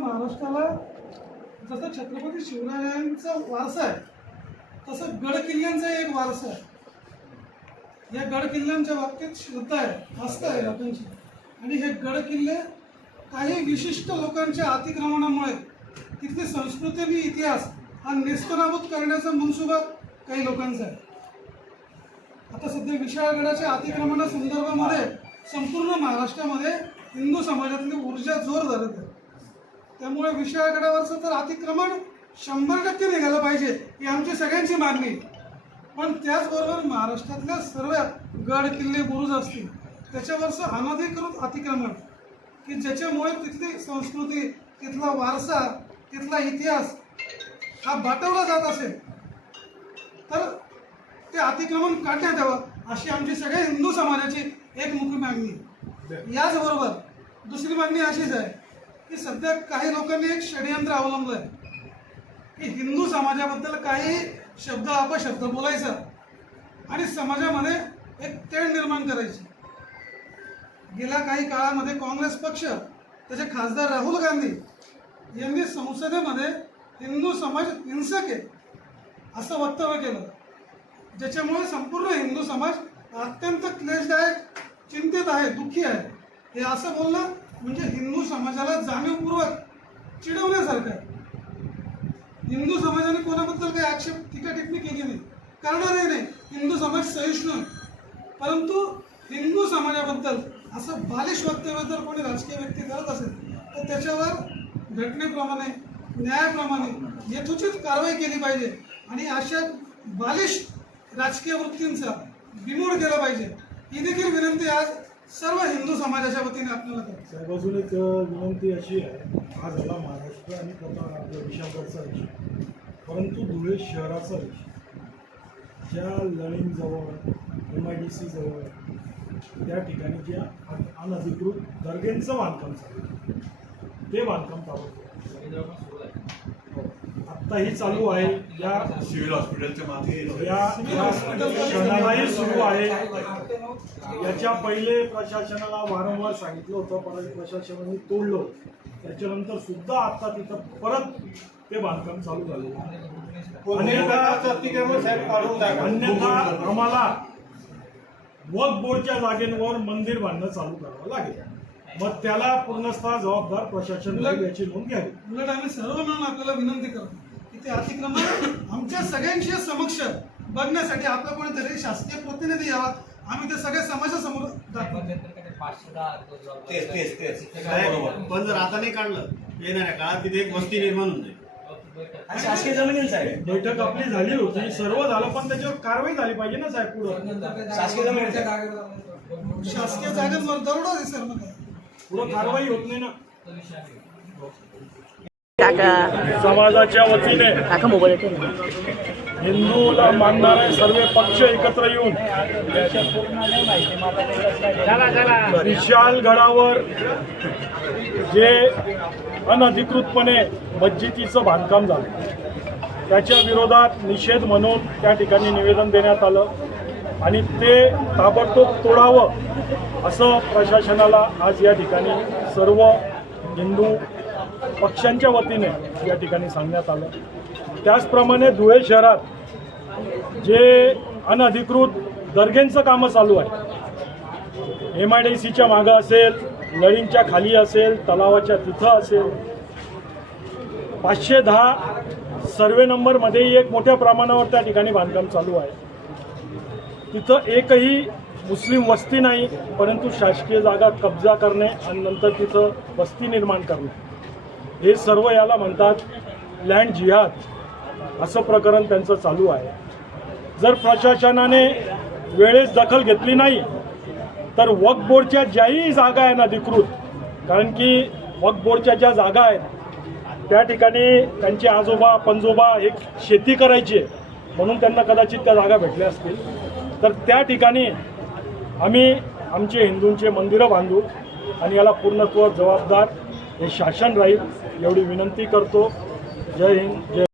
महाराष्ट्राला जसं छत्रपती शिवरायांचा वारसा आहे तसं गड किल्ल्यांचा एक वारसा आहे. या गड किल्ल्यांच्या बाबतीत श्रद्धा आहे आस्था आहे लोकांची. आणि हे गड किल्ले काही विशिष्ट लोकांच्या अतिक्रमणामुळे तिथली संस्कृती आणि इतिहास हा निस्तनाभूत करण्याचा मनसुबा काही लोकांचा आहे. आता सध्या विशाळगडाच्या अतिक्रमणा संदर्भामध्ये संपूर्ण महाराष्ट्रामध्ये हिंदू समाजातली ऊर्जा जोर धरत आहे. त्यामुळे विशाळगडावरचं तर अतिक्रमण शंभर टक्के निघालं पाहिजे ही आमची सगळ्यांची मागणी. पण त्याचबरोबर महाराष्ट्रातल्या सर्व गड किल्ले बुरुज असतील त्याच्यावरचं अनधिकृत अतिक्रमण की ज्याच्यामुळे तिथली संस्कृती तिथला वारसा तिथला इतिहास हा बाटवला जात असेल तर ते अतिक्रमण काढण्यात यावं अशी आमची सगळ्या हिंदू समाजाची एक मुख्य मागणी आहे. याचबरोबर दुसरी मागणी अशीच आहे की सध्या काही लोकांनी एक षडयंत्र अवलंबलं आहे. की हिंदू समाजाबद्दल काही शब्द अपशब्द बोलायचा आणि समाजामध्ये एक तेढ निर्माण करायची. गेल्या काही काळामध्ये काँग्रेस पक्ष त्याचे खासदार राहुल गांधी यांनी संसदेमध्ये हिंदू समाज हिंसक आहे असं वक्तव्य केलं. ज्याच्यामुळे संपूर्ण हिंदू समाज अत्यंत क्लेशदायक चिंतित आहे दुःखी आहे. हे असं बोलणं म्हणजे हिंदू समाजाला जाणीवपूर्वक चिडवण्यासारखं आहे. हिंदू समाजाने कोणाबद्दल काही आक्षेप टीका टिप्पणी केली नाही. करणारही नाही. हिंदू समाज सहिष्णू आहे. परंतु हिंदू समाजाबद्दल असं बालिश वक्तव्य जर कोणी राजकीय व्यक्ती करत असेल तर त्याच्यावर घटनेप्रमाणे न्यायाप्रमाणे यथोचित कारवाई केली पाहिजे आणि अशा बालिश राजकीय वृत्तींचा बिमोड केला पाहिजे. ही देखील विनंती आज सर्व हिंदू समाजाच्या वतीने आपल्याला करतो साहेब अजून एक विनंती अशी आहे. हा झाला महाराष्ट्र आणि प्रथा आपल्या विशाखगडचा विषय. परंतु धुळे शहराचा विषय. ज्या लळींजवळ एम आय डी सी जवळ त्या ठिकाणी ज्या अन- अनधिकृत दर्गेंचं बांधकाम चालू आहे, ते बांधकाम ताबडतोब. आत्ताही चालू आहे या सिव्हिल हॉस्पिटलच्या मागे क्षणालाही सुरू आहे याच्या पहिले प्रशासनाला वारंवार सांगितलं होतं परत प्रशासनाने तोडलं. त्याच्यानंतर सुद्धा आता तिथं परत ते बांधकाम चालू झालं अन्यथा अन्यथा आम्हाला वक बोर्डच्या जागेवर मंदिर बांधणं चालू करावं लागेल मग त्याला पूर्णतः जबाबदार प्रशासन याची नोंद घ्यावी उलट आम्ही सर्व मिळून आपल्याला विनंती करतो ते अतिक्रमण आमच्या सगळ्यांच्या समक्ष बघण्यासाठी आपला कोणीतरी शासकीय प्रतिनिधी यावा. आम्ही ते सगळ्या समाजासमोर दाखवू तेच तेच तेच. साहेब, पण जर आता नाही काढलं येणाऱ्या काळात तिथे एक वस्ती निर्माण होऊन जाईल. शासकीय जमिनींचा आहे बैठक आपली झाली होती सर्व झालं पण त्याच्यावर कारवाई झाली पाहिजे ना साहेब पुढं? शासकीय जमिनीचा आहे. शासकीय जागांवर दरोडा दिसेल मग काय. पुढं कारवाई होत नाही ना. समाजाच्या वतीने काका मोबाईल येतो ना. हिंदूला मानणारे सर्व पक्ष एकत्र येऊन विशाल गडावर जे अनधिकृतपणे मस्जिदीचं बांधकाम झालं त्याच्या विरोधात निषेध म्हणून त्या ठिकाणी निवेदन देण्यात आलं आणि ते ताबडतोब तोडावं असं प्रशासनाला आज या ठिकाणी सर्व हिंदू पक्षांच्या वतीने या ठिकाणी सांगण्यात आलं. त्याचप्रमाणे धुळे शहरात जे अनधिकृत दर्गेंचं कामं चालू आहे एम आय डी सीच्या मागं असेल लळींच्या खाली असेल तलावाच्या तिथं असेल पाचशे दहा सर्वे नंबरमध्येही एक मोठ्या प्रमाणावर त्या ठिकाणी बांधकाम चालू आहे. तिथं एकही मुस्लिम वस्ती नाही परंतु शासकीय जागा कब्जा करणे आणि नंतर तिथं वस्ती निर्माण करणे. हे सर्व याला म्हणतात लँड जिहाद असं प्रकरण त्यांचं चालू आहे. जर प्रशासनाने वेळेस दखल घेतली नाही तर वक्फ बोर्डच्या ज्याही जागा आहे ना अधिकृत कारण की वक्फ बोर्डच्या ज्या जागा आहेत त्या ठिकाणी त्यांचे आजोबा पंजोबा एक शेती करायची आहे म्हणून त्यांना कदाचित त्या जागा भेटल्या असतील. तर त्या ठिकाणी आम्ही आमचे हिंदूंचे मंदिरं बांधू आणि याला पूर्णत्व जबाबदार हे शासन राहील एवढी विनंती करतो. जय हिंद जय